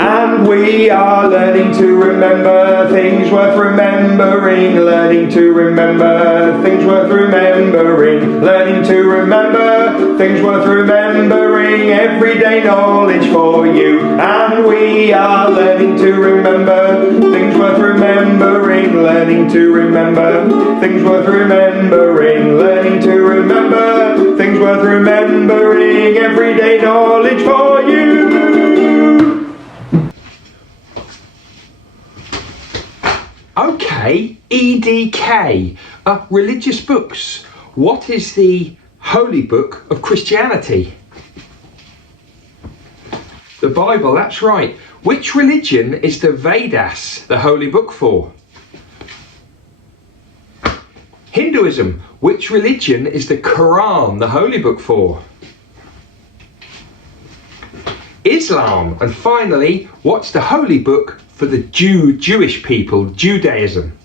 And we are learning to remember things worth remembering, learning to remember things worth remembering, learning to remember things worth remembering, everyday knowledge for you. And we are learning to remember things worth remembering, learning to remember things worth remembering, learning to remember things worth remembering, everyday knowledge for you. Okay, EDK, religious books. What is the holy book of Christianity? The Bible, that's right. Which religion is the Vedas, the holy book, for? Hinduism. Which religion is the Quran, the holy book, for? Islam. And finally, what's the holy book for the Jewish people, Judaism?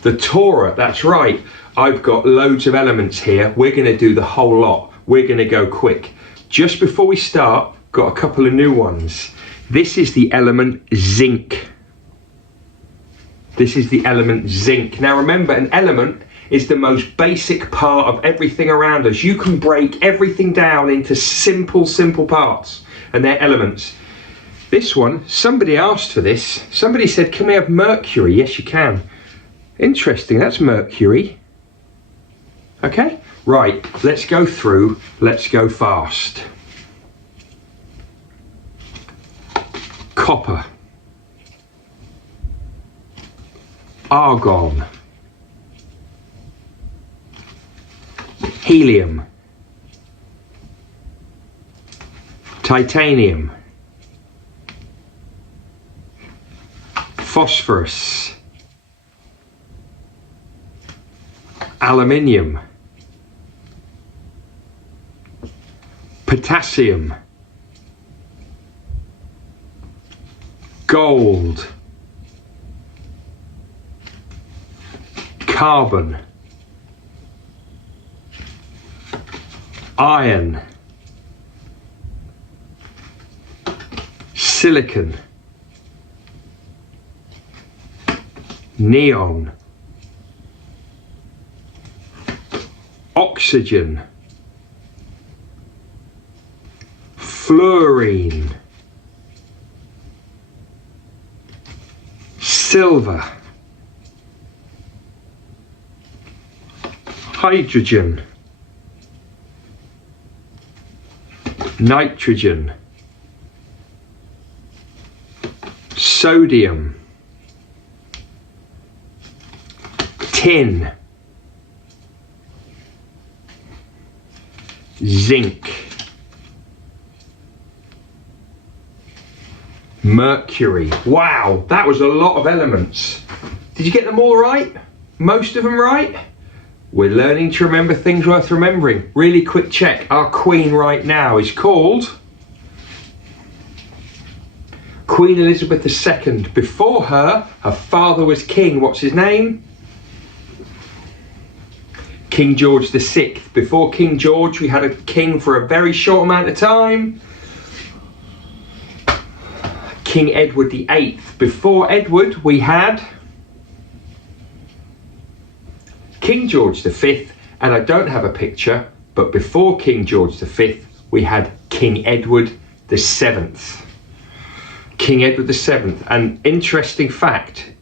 The Torah, that's right. I've got loads of elements here. We're going to do the whole lot. We're going to go quick. Just before we start, got a couple of new ones. This is the element zinc. This is the element zinc. Now remember, an element is the most basic part of everything around us. You can break everything down into simple parts, and they're elements. This one, somebody asked for this. Somebody said, can we have mercury? Yes, you can. Interesting, that's mercury. Okay, right, let's go through, let's go fast. Copper. Argon. Helium. Titanium. Phosphorus. Aluminium. Potassium. Gold. Carbon. Iron. Silicon. Neon. Oxygen. Fluorine. Silver. Hydrogen. Nitrogen. Sodium. Tin. Zinc. Mercury. Wow, that was a lot of elements. Did you get them all right? Most of them right? We're learning to remember things worth remembering. Really quick check. Our queen right now is called Queen Elizabeth II. Before her, her father was king. What's his name? King George VI. Before King George, we had a king for a very short amount of time. King Edward VIII. Before Edward, we had King George V, and I don't have a picture, but before King George V, we had King Edward VII. King Edward VII. An interesting fact,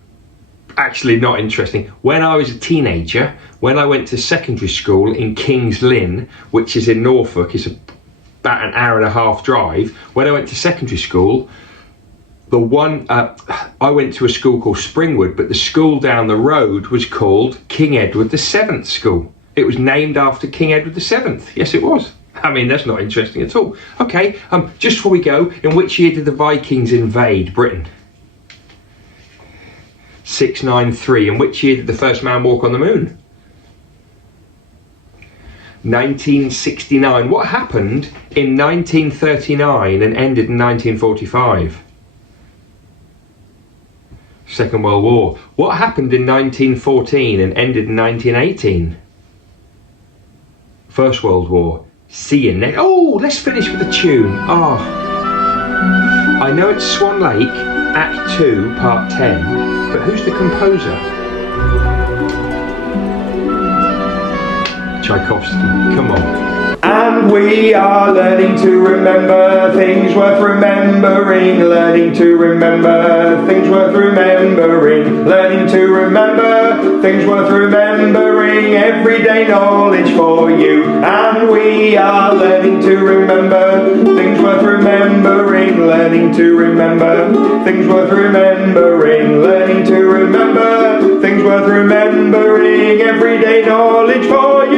actually not interesting, when I was a teenager, when I went to secondary school in King's Lynn, which is in Norfolk, it's about an hour and a half drive. When I went to secondary school, I went to a school called Springwood, but the school down the road was called King Edward VII School. It was named after King Edward VII. Yes, it was. I mean, that's not interesting at all. Okay, just before we go, in which year did the Vikings invade Britain? 693. In which year did the first man walk on the moon? 1969. What happened in 1939 and ended in 1945? Second World War. What happened in 1914 and ended in 1918? First World War. See you next. Oh, let's finish with a tune. Oh. I know it's Swan Lake, Act 2, Part 10, but who's the composer? Tchaikovsky, come on. And we are learning to remember things worth remembering, learning to remember things worth remembering, learning to remember things worth remembering, everyday knowledge for you. And we are learning to remember things worth remembering, learning to remember things worth remembering, learning to remember things worth remembering, everyday knowledge for you.